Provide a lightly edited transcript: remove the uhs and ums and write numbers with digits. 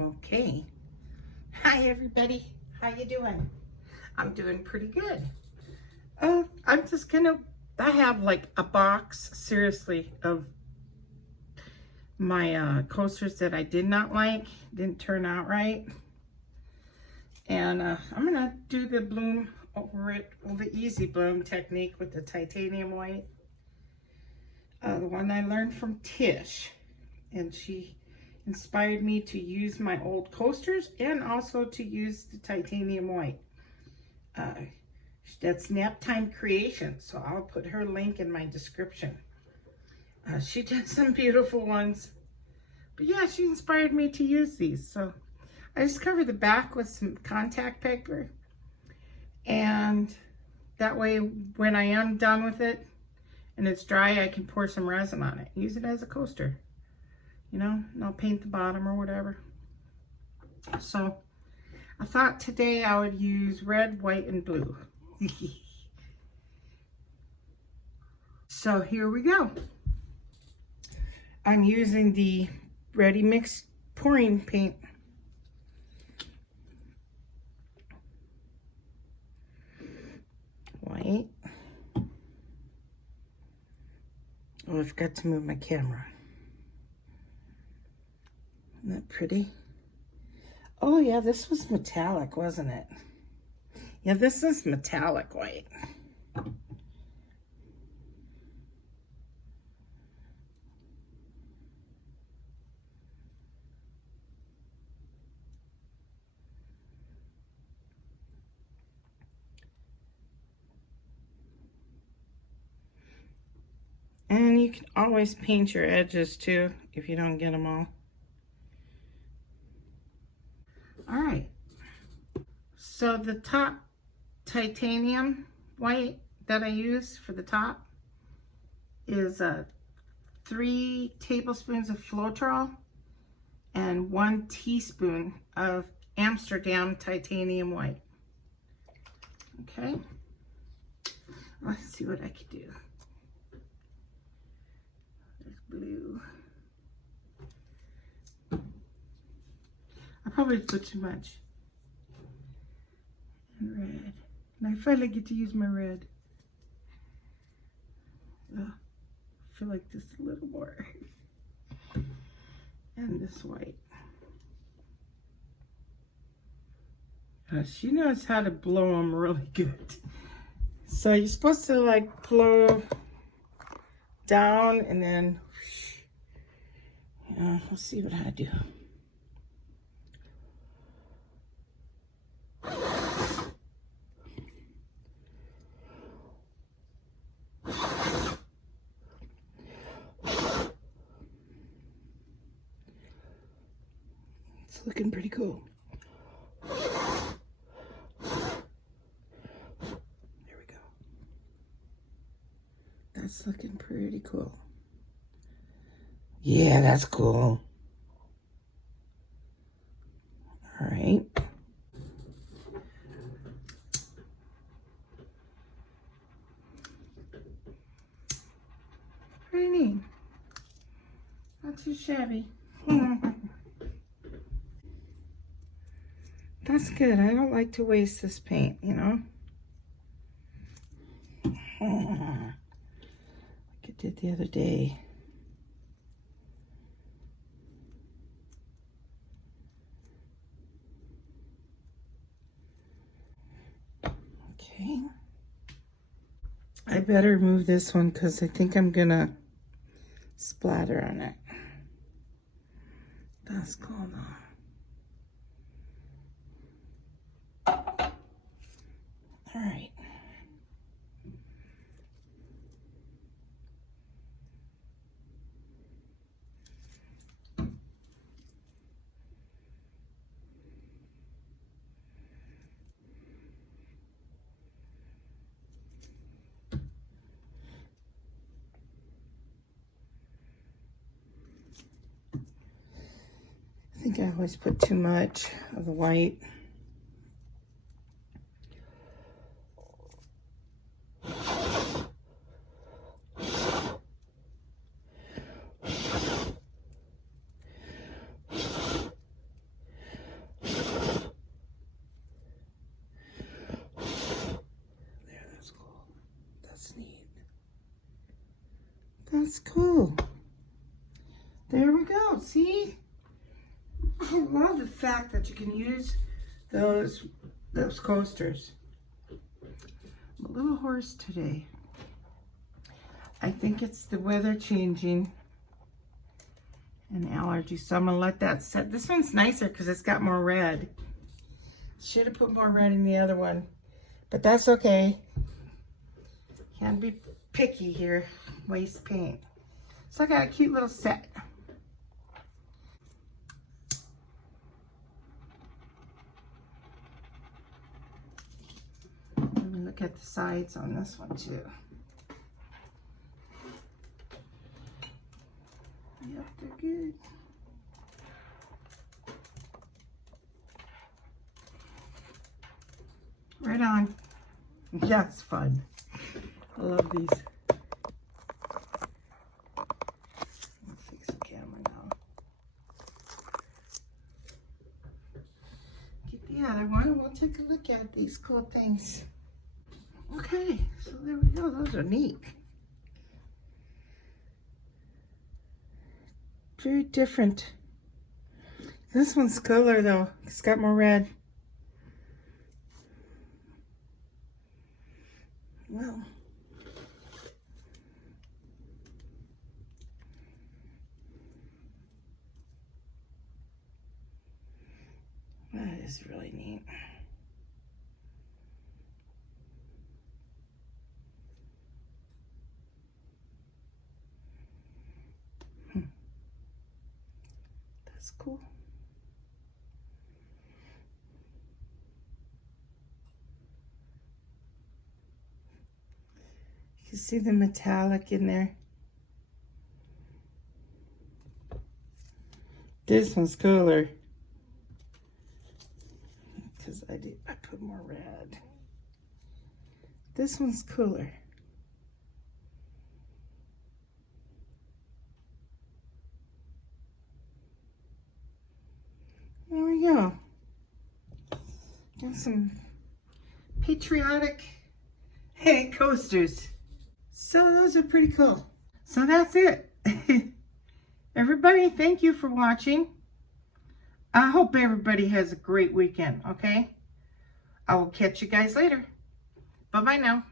Okay. Hi everybody. How you doing? I'm doing pretty good. I'm just I have like a box, seriously, of my coasters that I did not like, didn't turn out right. And I'm gonna do the bloom over it, well, the easy bloom technique with the titanium white. The one I learned from Tish. And she inspired me to use my old coasters and also to use the titanium white. That's Naptime Creations, so I'll put her link in my description. She did some beautiful ones, but yeah, she inspired me to use these. So I just cover the back with some contact paper, and that way when I am done with it and it's dry, I can pour some resin on it, use it as a coaster, you know, and I'll paint the bottom or whatever. So I thought today I would use red, white, and blue. So here we go. I'm using the Ready Mix pouring paint. White. Oh, I forgot to move my camera. Isn't that pretty? Oh yeah, this was metallic, wasn't it? Yeah, this is metallic white. And you can always paint your edges too if you don't get them all. All right. So the top titanium white that I use for the top is 3 tablespoons of Floetrol and 1 teaspoon of Amsterdam titanium white. Okay. Let's see what I can do. There's blue. I probably put too much. And red. And I finally get to use my red. I feel like just a little more. And this white. She knows how to blow them really good. So you're supposed to like blow down and then, let's see what I do. It's looking pretty cool. That's looking pretty cool. Yeah, that's cool. All right. Pretty neat. Not too shabby. That's good. I don't like to waste this paint, you know. Like I did the other day. Okay. I better move this one because I think I'm gonna splatter on it. That's cool though. All right. I think I always put too much of the white. That's cool. There we go. See? I love the fact that you can use those coasters. I'm a little hoarse today. I think it's the weather changing and allergies, so I'm gonna let that set. This one's nicer because it's got more red. Should have put more red in the other one, but that's okay. Can't be picky here. Waste paint. So I got a cute little set. Let me look at the sides on this one too. Yep, they're good. Right on. Yeah, it's fun. I love these. I'll fix the camera now. Get the other one and we'll take a look at these cool things. Okay, so there we go. Those are neat. Very different. This one's cooler though. It's got more red. Well, that is really neat. That's cool. You can see the metallic in there. This one's cooler because I put more red. This one's cooler. There we go. Got some Patriotic coasters. So those are pretty cool. So that's it. Everybody, thank you for watching. I hope everybody has a great weekend, okay? I will catch you guys later. Bye-bye now.